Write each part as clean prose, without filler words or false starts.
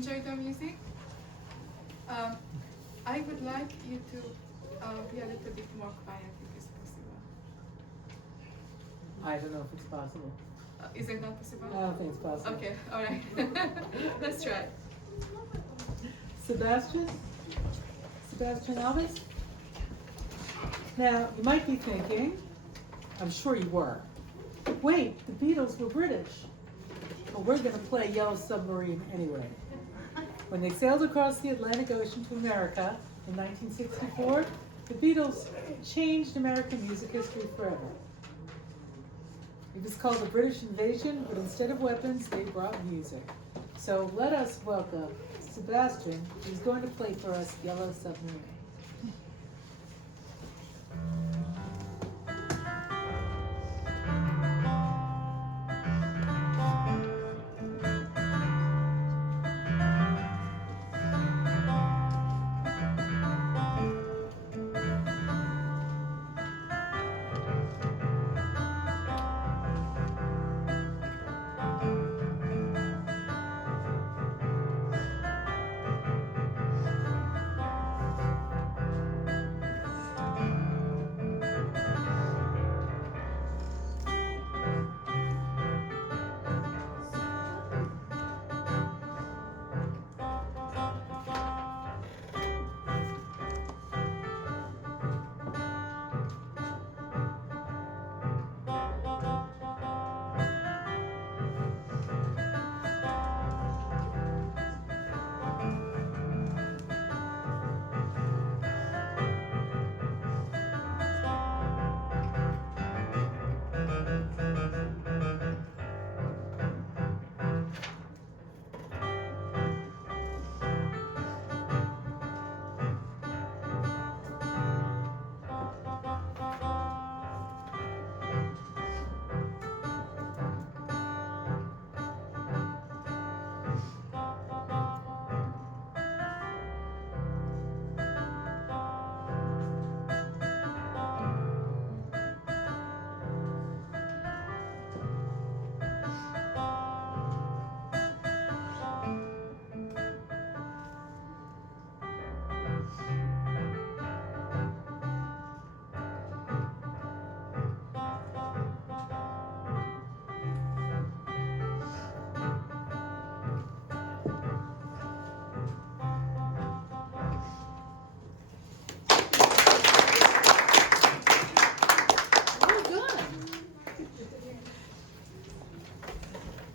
enjoy the music. I would like you to be a little bit more quiet if it's possible. I don't know if it's possible. Is it not possible? I don't think it's possible. Okay, all right. Let's try. Sebastian Alves? Now, you might be thinking, I'm sure you were, wait, the Beatles were British. Well, we're going to play Yellow Submarine anyway. When they sailed across the Atlantic Ocean to America in 1964, the Beatles changed American music history forever. It was called the British Invasion, but instead of weapons, they brought music. So let us welcome Sebastian, who's going to play for us Yellow Submarine.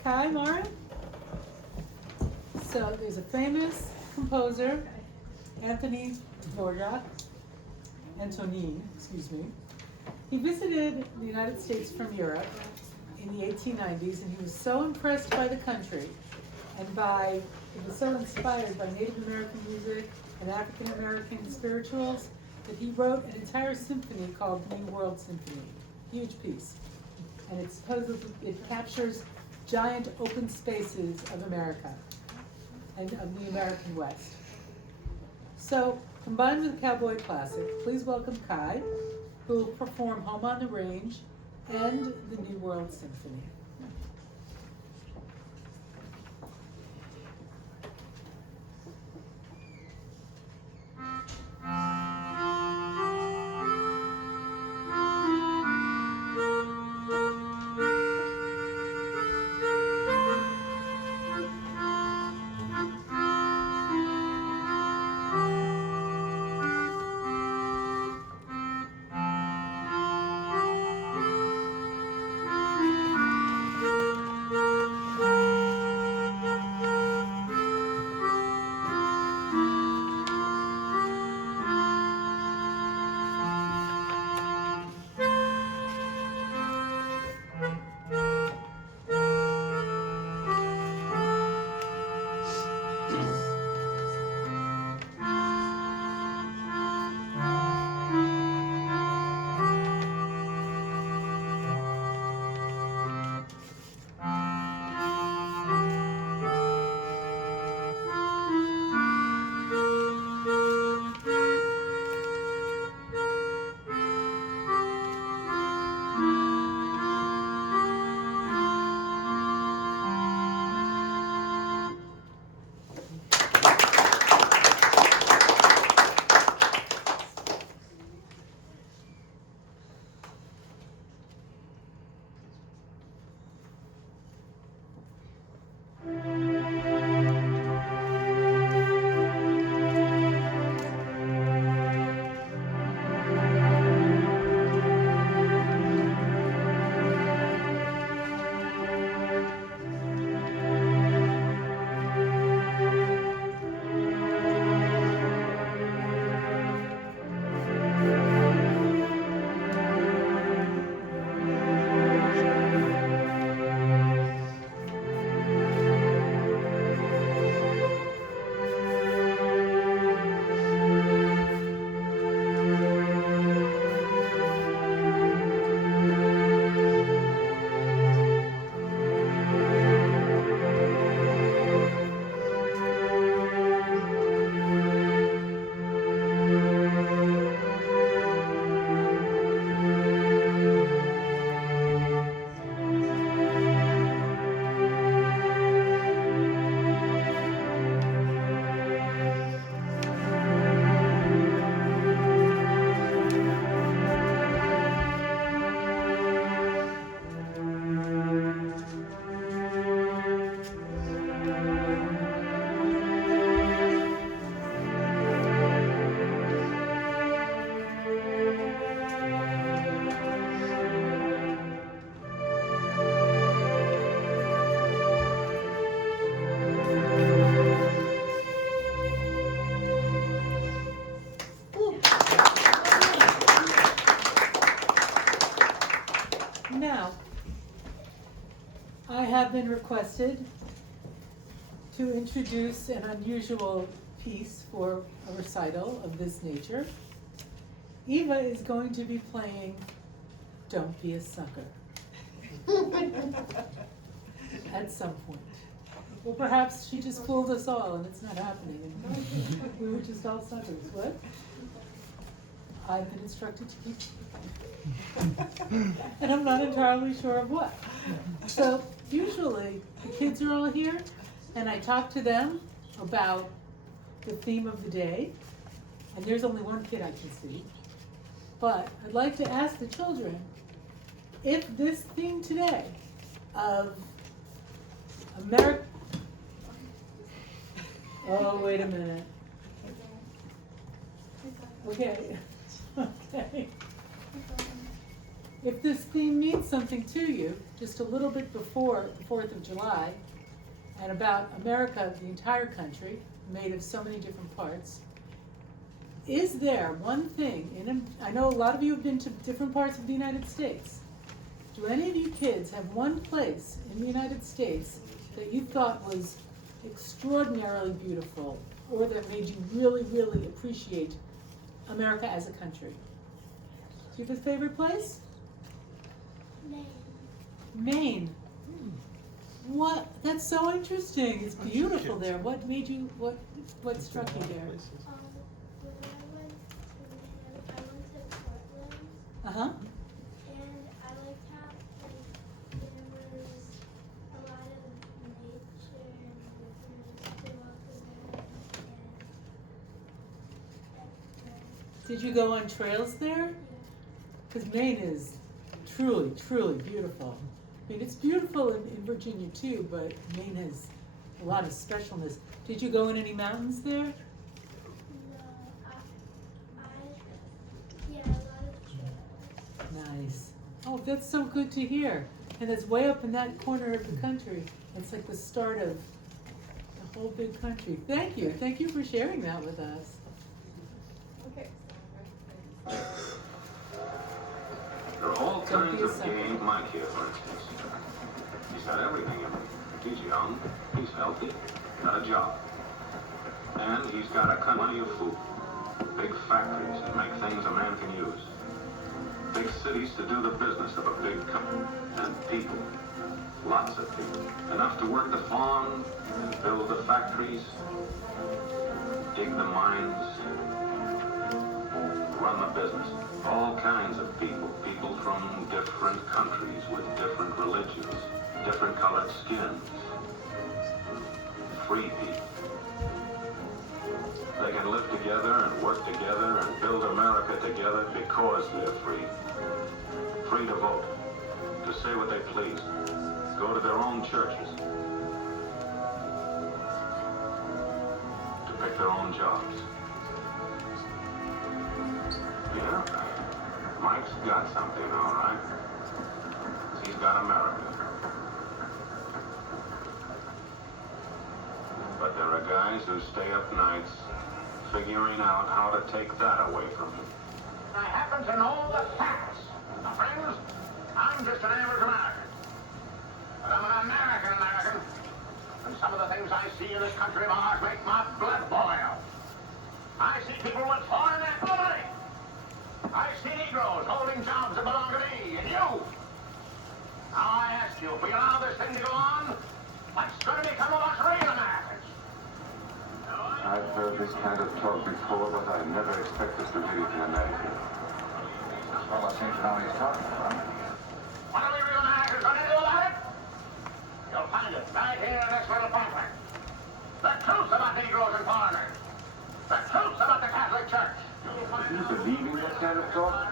Hi, Mara. So there's a famous composer, Antonin, excuse me. He visited the United States from Europe in the 1890s, and he was so impressed by the country and he was so inspired by Native American music and African American spirituals that he wrote an entire symphony called New World Symphony. Huge piece. And it captures giant open spaces of America and of the American West. So, combined with a cowboy classic, please welcome Kai, who will perform Home on the Range and the New World Symphony. been requested to introduce an unusual piece for a recital of this nature. Eva is going to be playing Don't Be a Sucker at some point. Well, perhaps she just fooled us all and it's not happening and we were just all suckers. What? I've been instructed to keep and I'm not entirely sure of what. So usually the kids are all here and I talk to them about the theme of the day, and there's only one kid I can see. But I'd like to ask the children if this theme today of America. Oh, wait a minute. Okay. Okay. If this theme means something to you, just a little bit before the 4th of July, and about America, the entire country, made of so many different parts, is there one thing, I know a lot of you have been to different parts of the United States. Do any of you kids have one place in the United States that you thought was extraordinarily beautiful, or that made you really, really appreciate America as a country? Do you have a favorite place? Maine. Maine. What? That's so interesting. It's beautiful there. What made you, what struck you there? When I went to Portland, Uh-huh. and I liked how there was a lot of nature and different to walk around. Did you go on trails there? Because Maine is truly, truly beautiful. I mean, it's beautiful in Virginia too, but Maine has a lot of specialness. Did you go in any mountains there? No, yeah, a lot of trails. Nice. Oh, that's so good to hear. And it's way up in that corner of the country. It's like the start of the whole big country. Thank you. Thank you for sharing that with us. Okay. There are all Don't kinds be a of sucker. games. Mike here, for instance. He's had everything in him. He's young, he's healthy, got a job. And he's got a plenty of food. Big factories that make things a man can use. Big cities to do the business of a big company. And people. Lots of people. Enough to work the farm, and build the factories, dig the mines, run the business. All kinds of people. People from different countries with different religions, different colored skins. Free people. They can live together and work together and build America together because they're free. Free to vote, to say what they please, go to their own churches, to pick their own jobs. Yeah, Mike's got something, all right. He's got America. But there are guys who stay up nights figuring out how to take that away from him. I happen to know the facts. Now, friends, I'm just an average American. But I'm an American. And some of the things I see in this country of ours make my blood boil. I see people with foreign national money. I see Negroes holding jobs that belong to me and you. Now I ask you, if we allow this thing to go on, what's going to become of us real Americans? I've heard this kind of talk before, but I never expected to hear it in America. Well, it seems to know what he's talking about. What are we real Americans going to do about it? You'll find it right here in this little pamphlet. The truth about Negroes and foreigners. The truth about the Catholic Church. Do you believe in that kind of talk?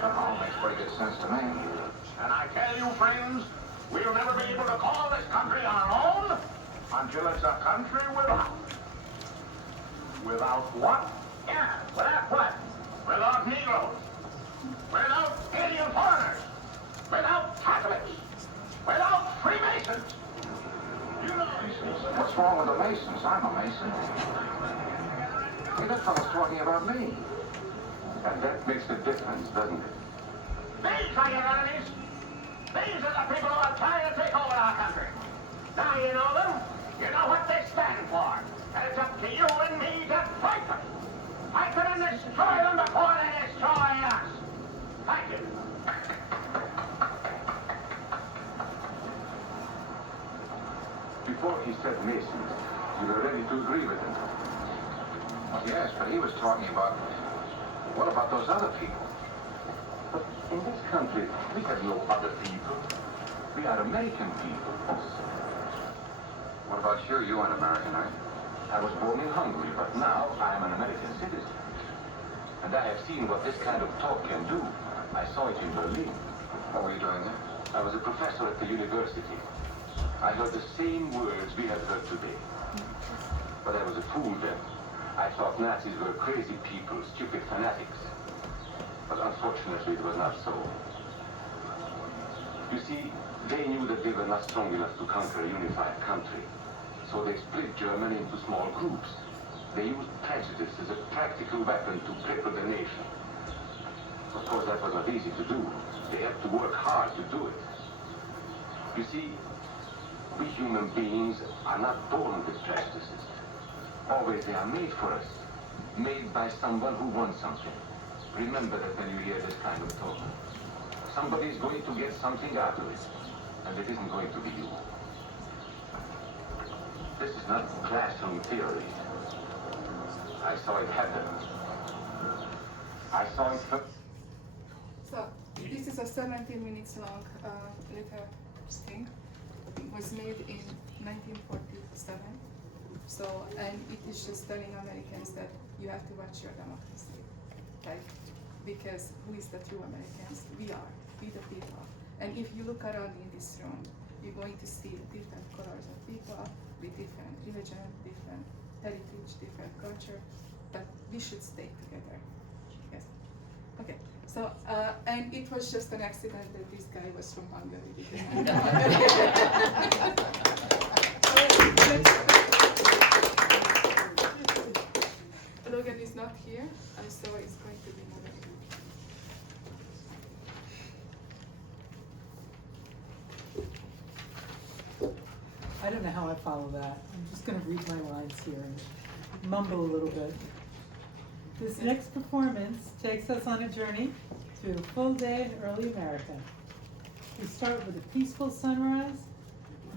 That all makes pretty good sense to me. And I tell you, friends, we'll never be able to call this country our own until it's a country without. Without what? Yeah, without what? Without Negroes. Without alien foreigners. Without Catholics. Without Freemasons. You know, What's wrong with the Masons? I'm a Mason. Hey, that fellow's talking about me. And that makes a difference, doesn't it? these are your enemies. These are the people who are trying to take over our country. Now you know them. You know what they stand for. And it's up to you and me to fight them. Fight them and destroy them before they destroy us. Thank you. Before he said Masons, you were ready to agree with him. Well, yes, but he was talking about, what about those other people? But in this country, we have no other people. We are American people. What about you? You aren't American, are you? I was born in Hungary, but now I am an American citizen. And I have seen what this kind of talk can do. I saw it in Berlin. What were you doing there? I was a professor at the university. I heard the same words we have heard today. But I was a fool then. I thought Nazis were crazy people, stupid fanatics. But unfortunately, it was not so. You see, they knew that they were not strong enough to conquer a unified country. So they split Germany into small groups. They used prejudice as a practical weapon to cripple the nation. Of course, that was not easy to do. They had to work hard to do it. You see, we human beings are not born with prejudices. Always they are made for us. Made by someone who wants something. Remember that when you hear this kind of talk. Somebody is going to get something out of it. And it isn't going to be you. This is not classroom theory. I saw it happen. I saw it first. So this is a 17 minutes long little thing. It was made in 1947. So, and it is just telling Americans that you have to watch your democracy, right? Because who is the true Americans? We are, we the people. And if you look around in this room, you're going to see the different colors of people with different religion, different heritage, different culture, but we should stay together. Yes. Okay. So, and it was just an accident that this guy was from Hungary because I'm Logan is not here, so it's going to be another. I don't know how I follow that. I'm just going to read my lines here and mumble a little bit. This next performance takes us on a journey through a full day in early America. We start with a peaceful sunrise,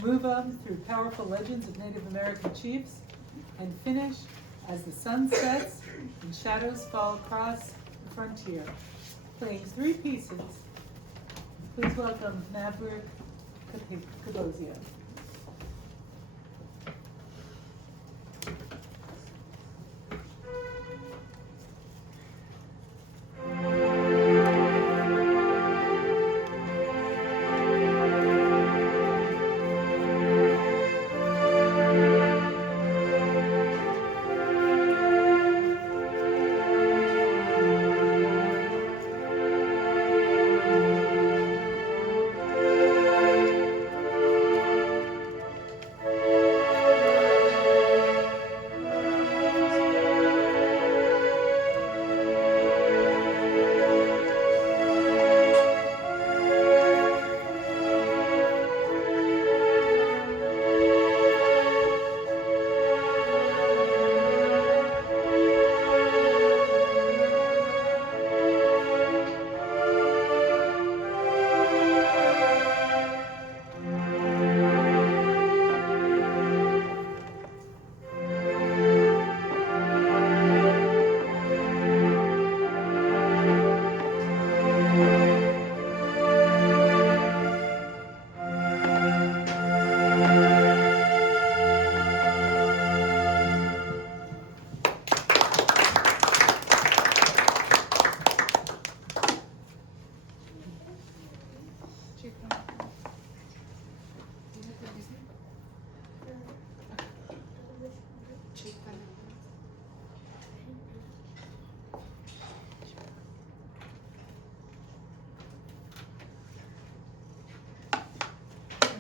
move on through powerful legends of Native American chiefs, and finish as the sun sets and shadows fall across the frontier, playing three pieces. Please welcome Maverick Cabozia.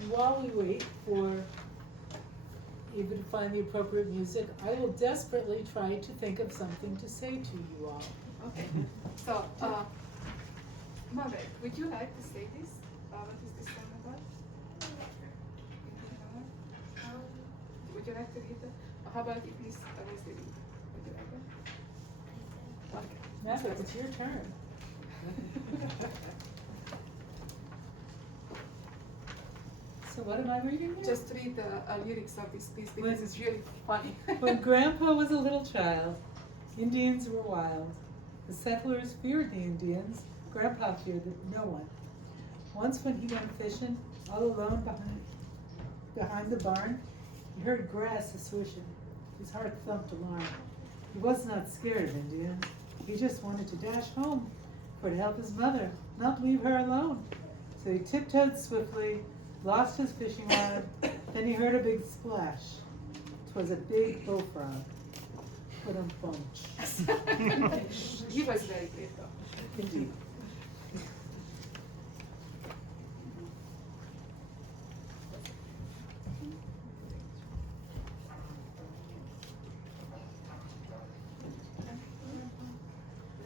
While we wait for Eva to find the appropriate music, I will desperately try to think of something to say to you all. Okay. So, Maverick, would you like to say this? What is this song about? Indian lover? Would you like to read it? How about if Miss Wesley read? Would you like it? Okay. Maverick, it's your turn. So what am I reading here? Just read the lyrics of this piece because it's really funny. When Grandpa was a little child, Indians were wild. The settlers feared the Indians. Grandpa feared no one. Once when he went fishing, all alone behind the barn, he heard grass a-swishing. His heart thumped alarm. He was not scared of Indians. He just wanted to dash home for to help his mother, not leave her alone. So he tiptoed swiftly, lost his fishing rod, then he heard a big splash. 'Twas a big bullfrog. Ba-dum-bum. He was very great though. Indeed.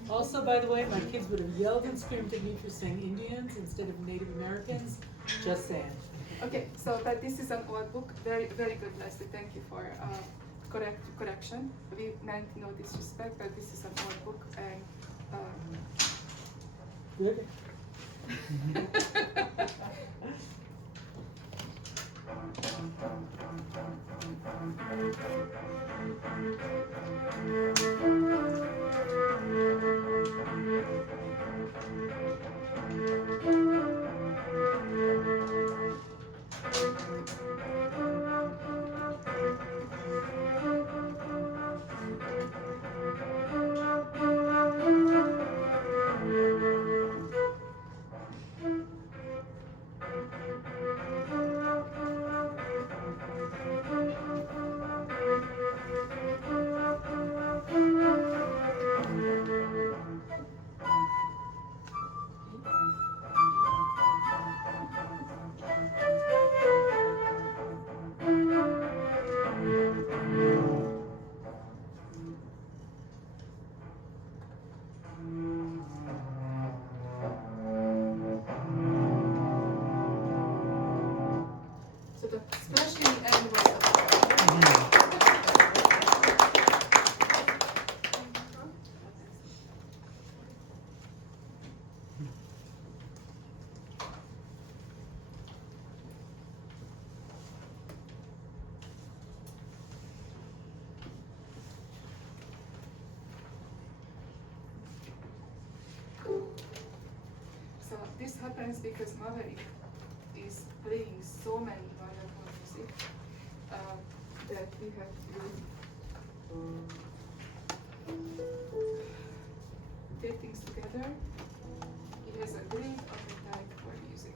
Also, by the way, my kids would have yelled and screamed at me for saying Indians instead of Native Americans. Just saying. Okay, so but this is an old book. Very, very good, Leslie. Thank you for correction. We meant no disrespect, but this is an old book and. Good. So the splashing and was So this happens because Maverick is playing so many wonderful music that we have to get things together. He has a great appetite for music.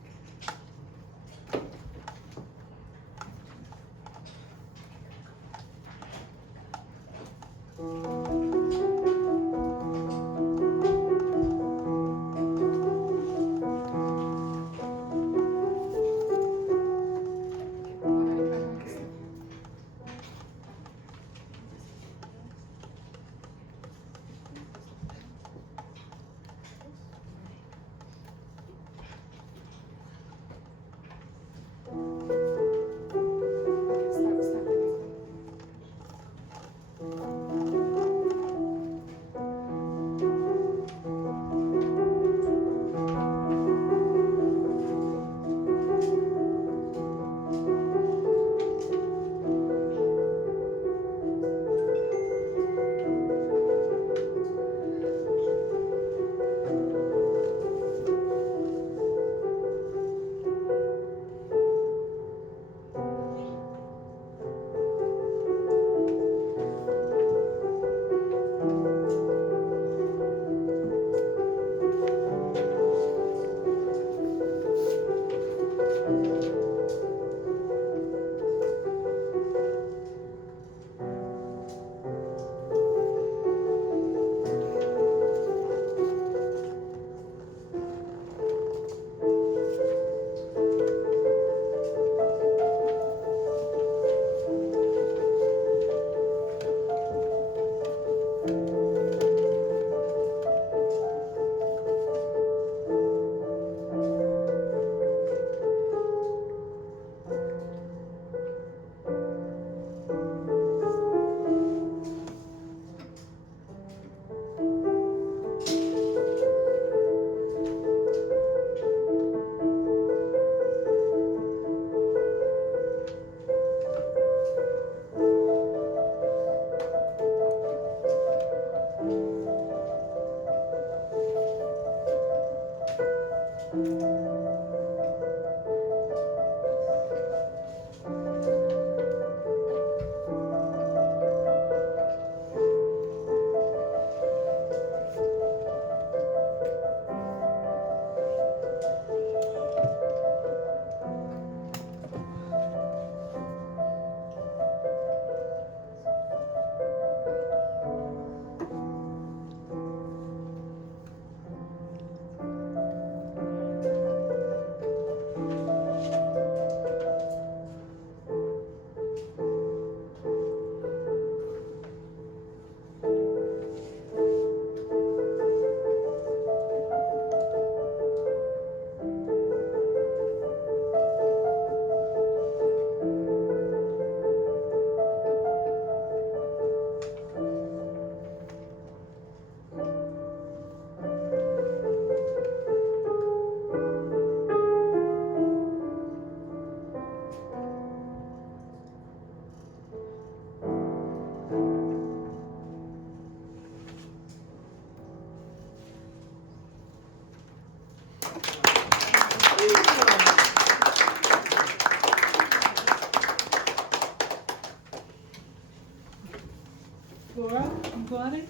Flora, you got it?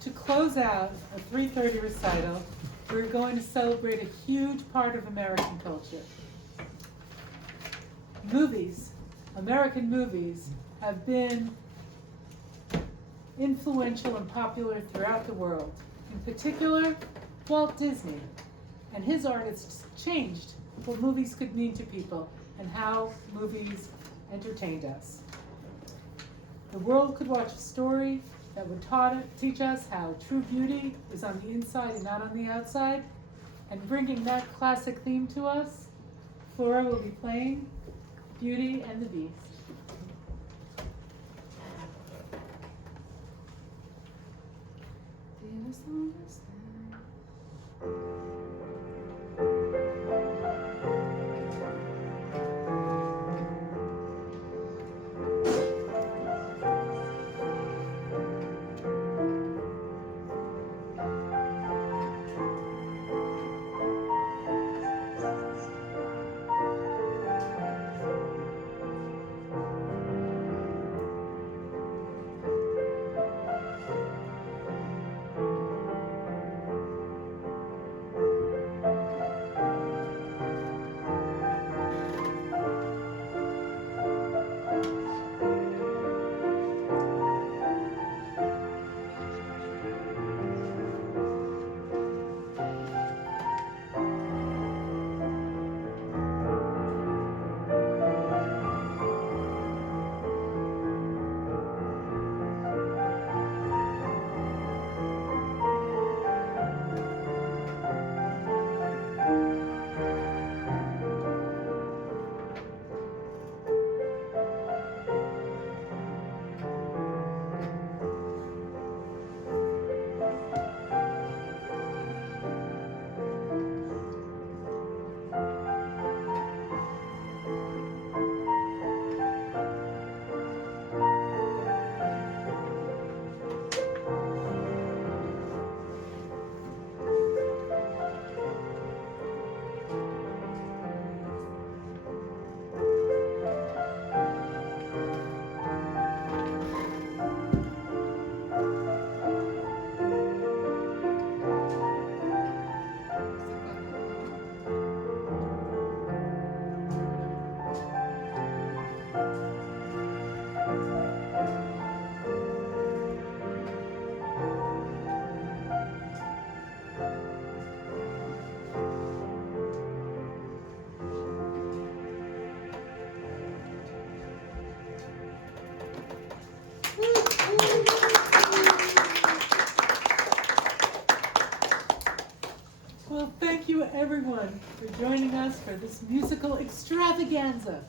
To close out a 3:30 recital, we're going to celebrate a huge part of American culture. Movies, American movies, have been influential and popular throughout the world. In particular, Walt Disney and his artists changed what movies could mean to people and how movies entertained us. The world could watch a story that would teach us how true beauty is on the inside and not on the outside. And bringing that classic theme to us, Flora will be playing Beauty and the Beast. Well, thank you everyone for joining us for this musical extravaganza.